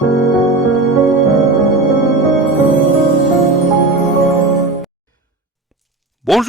Bonjour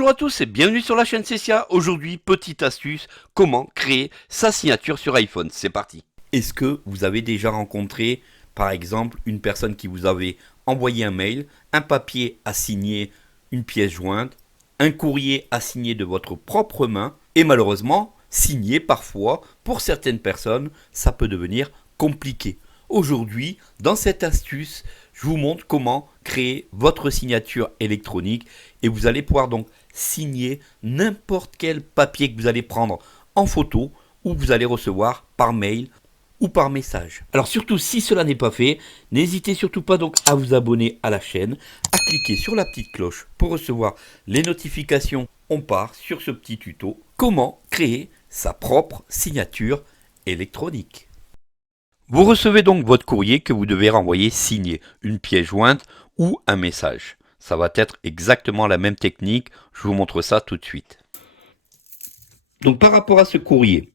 à tous et bienvenue sur la chaîne Cessia. Aujourd'hui, petite astuce, comment créer sa signature sur iPhone. C'est parti. Est-ce que vous avez déjà rencontré, par exemple, une personne qui vous avait envoyé un mail, un papier à signer, une pièce jointe, un courrier à signer de votre propre main et malheureusement, signer parfois, pour certaines personnes, ça peut devenir compliqué. Aujourd'hui, dans cette astuce, je vous montre comment créer votre signature électronique et vous allez pouvoir donc signer n'importe quel papier que vous allez prendre en photo ou vous allez recevoir par mail ou par message. Alors surtout si cela n'est pas fait, n'hésitez surtout pas donc à vous abonner à la chaîne, à cliquer sur la petite cloche pour recevoir les notifications. On part sur ce petit tuto, comment créer sa propre signature électronique. Vous recevez donc votre courrier que vous devez renvoyer signé, une pièce jointe ou un message. Ça va être exactement la même technique, je vous montre ça tout de suite. Donc par rapport à ce courrier,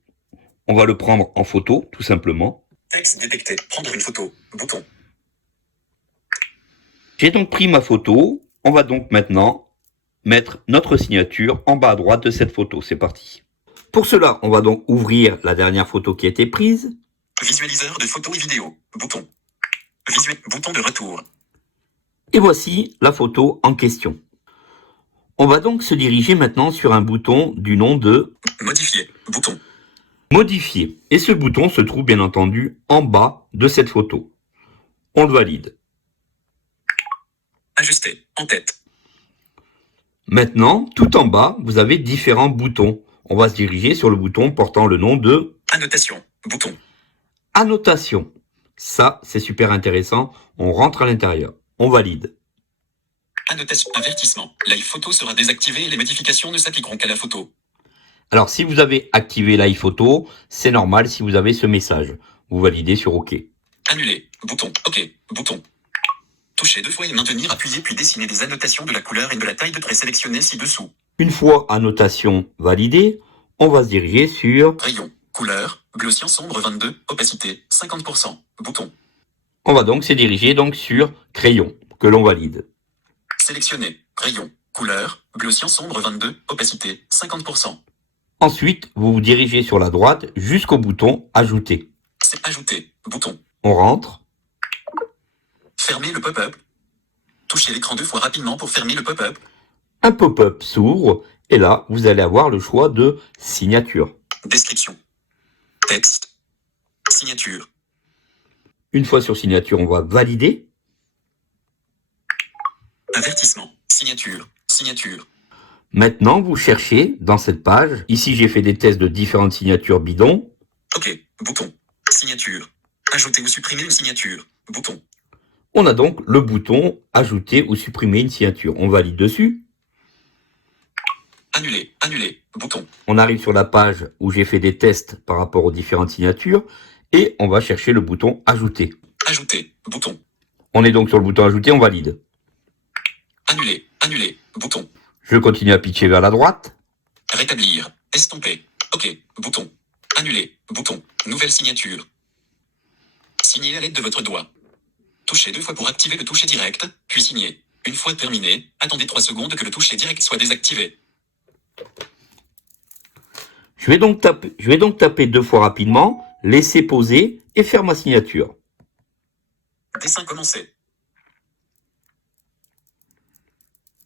on va le prendre en photo, tout simplement. Texte détecté, prendre une photo, bouton. J'ai donc pris ma photo, on va donc maintenant mettre notre signature en bas à droite de cette photo, c'est parti. Pour cela, on va donc ouvrir la dernière photo qui a été prise. Visualiseur de photos et vidéos, bouton. Bouton de retour. Et voici la photo en question. On va donc se diriger maintenant sur un bouton du nom de Modifier, bouton. Modifier. Et ce bouton se trouve bien entendu en bas de cette photo. On le valide. Ajuster, en tête. Maintenant, tout en bas, vous avez différents boutons. On va se diriger sur le bouton portant le nom de Annotation, bouton. Annotation. Ça, c'est super intéressant. On rentre à l'intérieur. On valide. Annotation, avertissement. Live photo sera désactivée et les modifications ne s'appliqueront qu'à la photo. Alors, si vous avez activé l'iPhoto, c'est normal si vous avez ce message. Vous validez sur OK. Annuler, bouton. OK, bouton. Toucher 2 fois et maintenir, appuyer puis dessiner des annotations de la couleur et de la taille de présélectionner ci-dessous. Une fois annotation validée, on va se diriger sur Rayon, couleur, bleu cyan sombre 22, opacité, 50%, bouton. On va donc se diriger donc sur crayon, que l'on valide. Sélectionner, rayon, couleur, bleu cyan sombre 22, opacité, 50%. Ensuite, vous vous dirigez sur la droite jusqu'au bouton Ajouter. C'est ajouter, bouton. On rentre. Fermer le pop-up. Touchez l'écran 2 fois rapidement pour fermer le pop-up. Un pop-up s'ouvre et là, vous allez avoir le choix de signature. Description. Texte. Signature. Une fois sur signature, on va valider. Avertissement. Signature. Signature. Maintenant, vous cherchez dans cette page. Ici, j'ai fait des tests de différentes signatures bidons. OK. Bouton. Signature. Ajouter ou supprimer une signature. Bouton. On a donc le bouton Ajouter ou supprimer une signature. On valide dessus. Annuler. Annuler. Bouton. On arrive sur la page où j'ai fait des tests par rapport aux différentes signatures. Et on va chercher le bouton Ajouter. Ajouter. Bouton. On est donc sur le bouton Ajouter, on valide. Annuler. Annuler. Bouton. Je continue à pitcher vers la droite. Rétablir. Estomper. OK. Bouton. Annuler. Bouton. Nouvelle signature. Signer à l'aide de votre doigt. Touchez 2 fois pour activer le toucher direct, puis signer. Une fois terminé, attendez 3 secondes que le toucher direct soit désactivé. Je vais donc taper 2 fois rapidement, laisser poser et faire ma signature. Dessin commencé.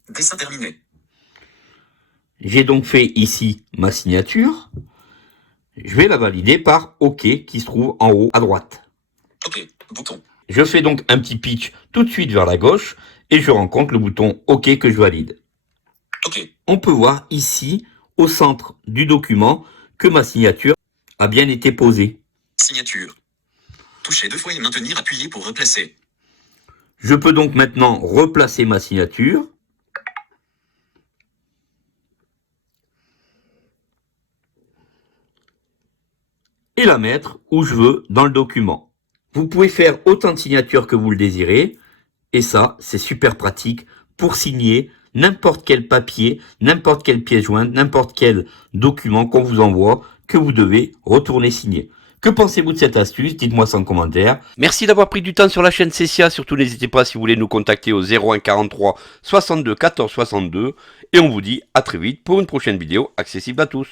Dessin terminé. J'ai donc fait ici ma signature. Je vais la valider par OK qui se trouve en haut à droite. OK. Bouton. Je fais donc un petit pitch tout de suite vers la gauche et je rencontre le bouton OK que je valide. OK. On peut voir ici, au centre du document, que ma signature a bien été posée. Signature. Touchez 2 fois et maintenir appuyé pour replacer. Je peux donc maintenant replacer ma signature. Et la mettre où je veux dans le document. Vous pouvez faire autant de signatures que vous le désirez. Et ça, c'est super pratique pour signer n'importe quel papier, n'importe quelle pièce jointe, n'importe quel document qu'on vous envoie que vous devez retourner signer. Que pensez-vous de cette astuce? Dites-moi ça en commentaire. Merci d'avoir pris du temps sur la chaîne Cessia. Surtout n'hésitez pas si vous voulez nous contacter au 01 43 62 14 62. Et on vous dit à très vite pour une prochaine vidéo accessible à tous.